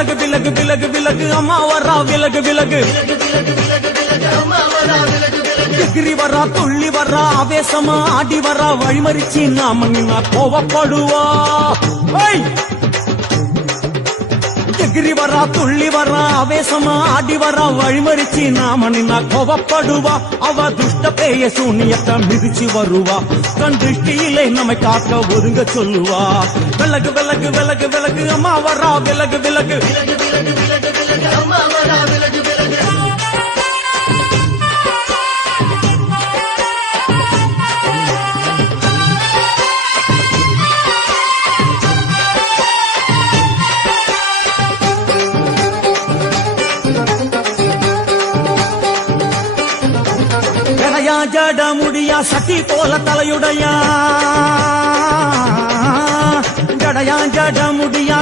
விலகு விலகு விலகு விலகு அம்மா வரா விலகு விலகு எகிரி வரா துள்ளி வரா ஆவேசமா ஆடி வரா வழிமறிச்சு நாம நின்னா கோவப்படுவா எகிரி வரா துள்ளி வரா ஆவேசமா ஆடி வரா வழிமறிச்சு நாம நின்னா கோவப்படுவா அவ துஷ்ட பேய சூனியத்தை மிதிச்சு வருவா கண் திருஷ்டியிலே நம்மை காக்க ஒதுங்க சொல்லுவா விலகு விலகு விலகு விலகு அம்மா வரா விலகு விலகு அம்மா வரா விலகு விலகு ஜட முடியா சட்டி போல தலையுடையா ஜடையா ஜட முடியா